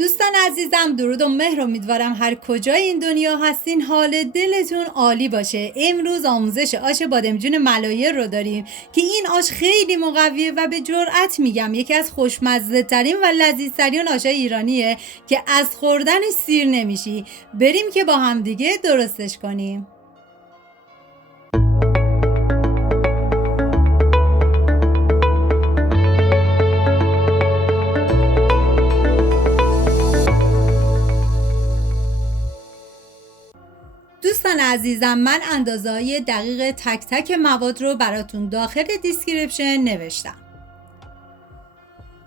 دوستان عزیزم، درود و مهر. امیدوارم هر کجای این دنیا هستین حال دلتون عالی باشه. امروز آموزش آش بادمجون ملایر رو داریم که این آش خیلی مقویه و به جرئت میگم یکی از خوشمزه ترین و لذیذ ترین آشای ایرانیه که از خوردنش سیر نمیشی. بریم که با هم دیگه درستش کنیم. دوستان عزیزم، من اندازه‌های دقیق تک تک مواد رو براتون داخل دیسکریپشن نوشتم.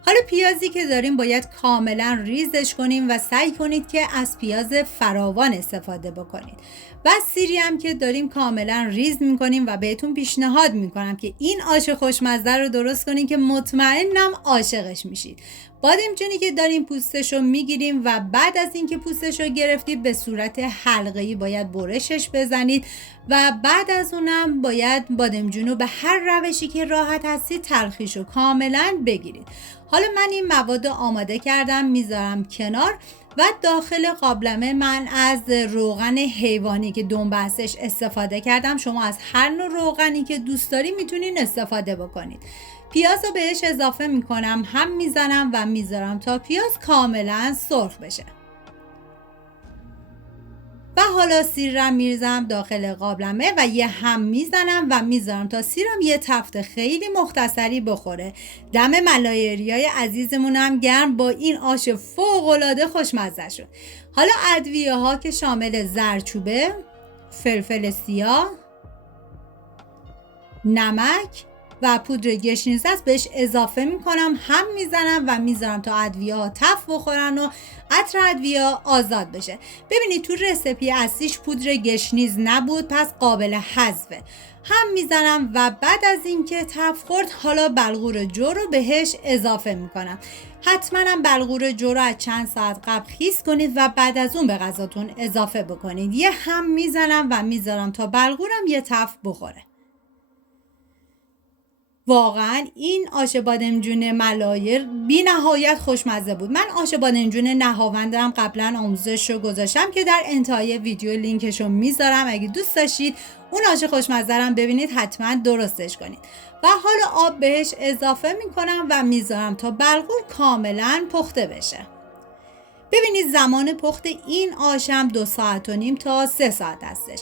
حالا پیازی که داریم باید کاملا ریزش کنیم و سعی کنید که از پیاز فراوان استفاده بکنید. و سیری هم که داریم کاملا ریز میکنیم و بهتون پیشنهاد میکنم که این آش خوشمزه رو درست کنید که مطمئنم عاشقش میشید. بادمجونی که داریم پوستش رو میگیریم و بعد از اینکه پوستش رو گرفتید به صورت حلقه‌ای باید برشش بزنید و بعد از اونم باید بادمجون رو به هر روشی که راحت هستید تلخیش رو کاملا بگیرید. حالا من این مواد آماده کردم میذارم کنار و داخل قابلمه من از روغن حیوانی که دنبستش استفاده کردم. شما از هر نوع روغنی که دوست داری میتونین استفاده بکنید. پیاز رو بهش اضافه میکنم، هم میزنم و میذارم تا پیاز کاملا سرخ بشه. و حالا سیرم میریزم داخل قابلمه و یه هم میزنم و میذارم تا سیرم یه تفت خیلی مختصری بخوره. دم ملایریای عزیزمون هم گرم با این آش فوق‌العاده خوشمزه شد. حالا ادویه ها که شامل زردچوبه، فلفل سیاه، نمک و پودر گشنیز است بهش اضافه میکنم، هم میزنم و میذارم تا ادویه ها تف بخورن و عطر ادویه ها آزاد بشه. ببینید تو رسیپی اصلیش پودر گشنیز نبود، پس قابل حذفه. هم میزنم و بعد از اینکه تف خورد حالا بلغور جو رو بهش اضافه میکنم. حتما هم بلغور جو رو از چند ساعت قبل خیس کنید و بعد از اون به غذاتون اضافه بکنید. یه هم میزنم و میذارم تا بلغورم یه تف بخوره. واقعا این آش بادمجون ملایر بی نهایت خوشمزه بود. من آش بادمجون نهاوندم قبلا آموزش رو گذاشتم که در انتهای ویدیو لینکش رو میذارم. اگه دوست داشتید اون آش خوشمزه رو ببینید حتما درستش کنید. و حالا آب بهش اضافه میکنم و میذارم تا بلغور کاملا پخته بشه. ببینید زمان پخت این آشم 2.5 ساعت تا 3 ساعت هستش.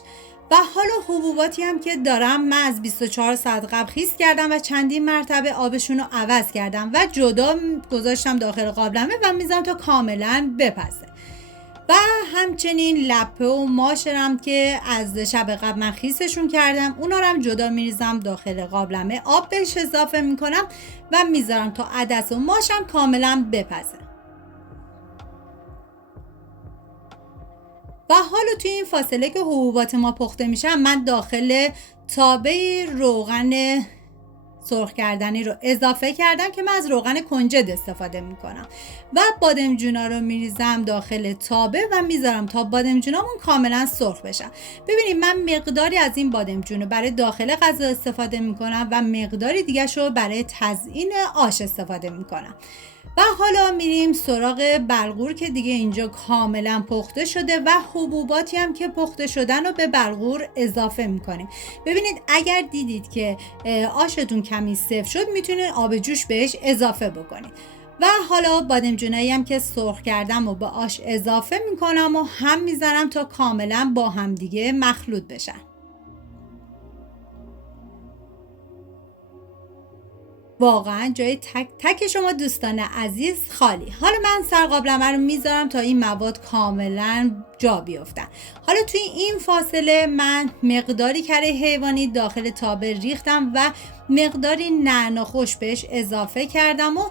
و حالا حبوباتی هم که دارم من از 24 ساعت قبل خیس کردم و چندین مرتبه آبشون رو عوض کردم و جدا گذاشتم داخل قابلمه و میذارم تا کاملا بپزه. و همچنین لپه و ماشرم که از شب قبل من خیسشون کردم اونا رو هم جدا میریزم داخل قابلمه، آب بهش اضافه میکنم و میذارم تا عدس و ماشم کاملا بپزه. و حالا توی این فاصله که حبوبات ما پخته میشن من داخل تابه روغن سرخ کردنی رو اضافه کردم که من از روغن کنجد استفاده میکنم و بادمجونا رو میریزم داخل تابه و میذارم تا بادمجونامون کاملا سرخ بشن. ببینید من مقداری از این بادمجون رو برای داخل غذا استفاده میکنم و مقداری دیگه رو برای تزیین آش استفاده میکنم. و حالا میریم سراغ بلغور که دیگه اینجا کاملا پخته شده و حبوباتی هم که پخته شدن رو به بلغور اضافه میکنیم. ببینید اگر دیدید که آشتون کمی سفت شد میتونید آب جوش بهش اضافه بکنید. و حالا بادمجونایی هم که سرخ کردم و به آش اضافه میکنم و هم میزنم تا کاملا با هم دیگه مخلوط بشن. واقعا جای تک تک شما دوستان عزیز خالی. حالا من سرقابلمه رو میذارم تا این مواد کاملا جا بیفتن. حالا توی این فاصله من مقداری کره حیوانی داخل تابه ریختم و مقداری نعنا خوش بهش اضافه کردم و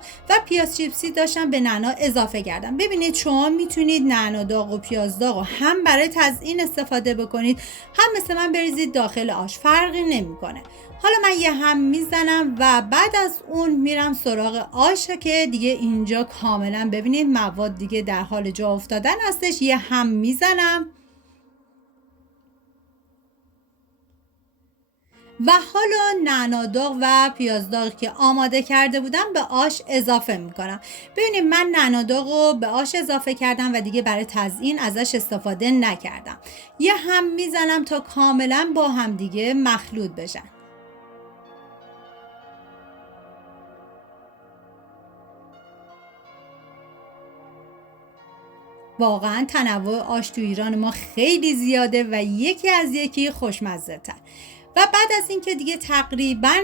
پیاز چیپسی داشتم به نعنا اضافه کردم. ببینید شما میتونید نعنا داغ و پیاز داغ و هم برای تزیین استفاده بکنید، هم مثل من بریزید داخل آش، فرقی نمیکنه. حالا من یه هم میزنم و بعد از اون میرم سراغ آش که دیگه اینجا کاملا ببینید مواد دیگه در حال جا افتادن هستش. یه هم میزنم و حالا نعناداغ و پیازداغی که آماده کرده بودم به آش اضافه میکنم. ببینید من نعناداغ رو به آش اضافه کردم و دیگه برای تزیین ازش استفاده نکردم. یه هم میزنم تا کاملا با هم دیگه مخلوط بشن. واقعا تنوع آش تو ایران ما خیلی زیاده و یکی از یکی خوشمزه تر. و بعد از اینکه دیگه تقریبا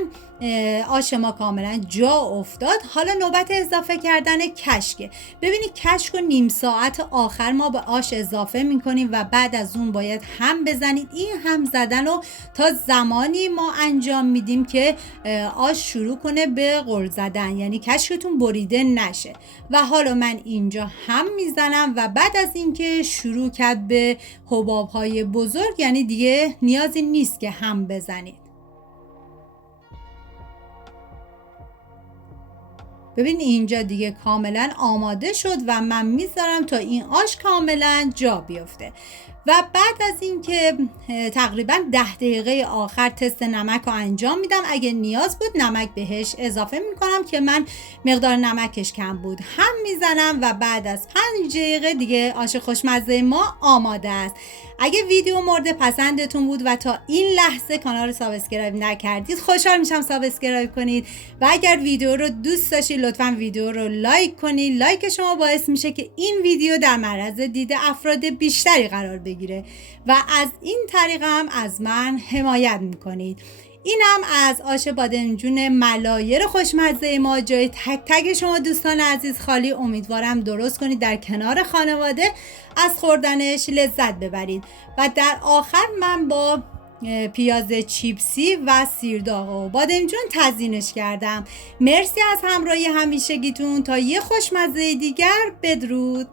آش ما کاملا جا افتاد، حالا نوبت اضافه کردن کشکه. ببینید کشک و نیم ساعت آخر ما به آش اضافه میکنیم و بعد از اون باید هم بزنید. این هم زدن رو تا زمانی ما انجام میدیم که آش شروع کنه به غل زدن، یعنی کشکتون بریده نشه. و حالا من اینجا هم میزنم و بعد از اینکه شروع کرد به حباب‌های بزرگ، یعنی دیگه نیازی نیست که هم بزنید. ببین اینجا دیگه کاملا آماده شد و من میذارم تا این آش کاملا جا بیفته. و بعد از اینکه تقریبا 10 دقیقه آخر تست نمک رو انجام میدم. اگه نیاز بود نمک بهش اضافه میکنم که من مقدار نمکش کم بود هم میزنم و بعد از 5 دقیقه دیگه آش خوشمزه ما آماده است. اگه ویدیو مورد پسندتون بود و تا این لحظه کانال رو سابسکرایب نکردید، خوشحال میشم سابسکرایب کنید و اگر ویدیو رو دوست داشتید لطفاً ویدیو رو لایک کنید. لایک شما باعث میشه که این ویدیو در معرض دید افراد بیشتری قرار بگیره و از این طریق هم از من حمایت میکنید. اینم از آش بادمجون ملایر خوشمزه ما. جای تک تک شما دوستان عزیز خالی. امیدوارم درست کنید در کنار خانواده از خوردنش لذت ببرید. و در آخر من با پیاز چیپسی و سیرداغ و بادمجون تزیینش کردم. مرسی از همراهی همیشگیتون. تا یه خوشمزه دیگر، بدرود.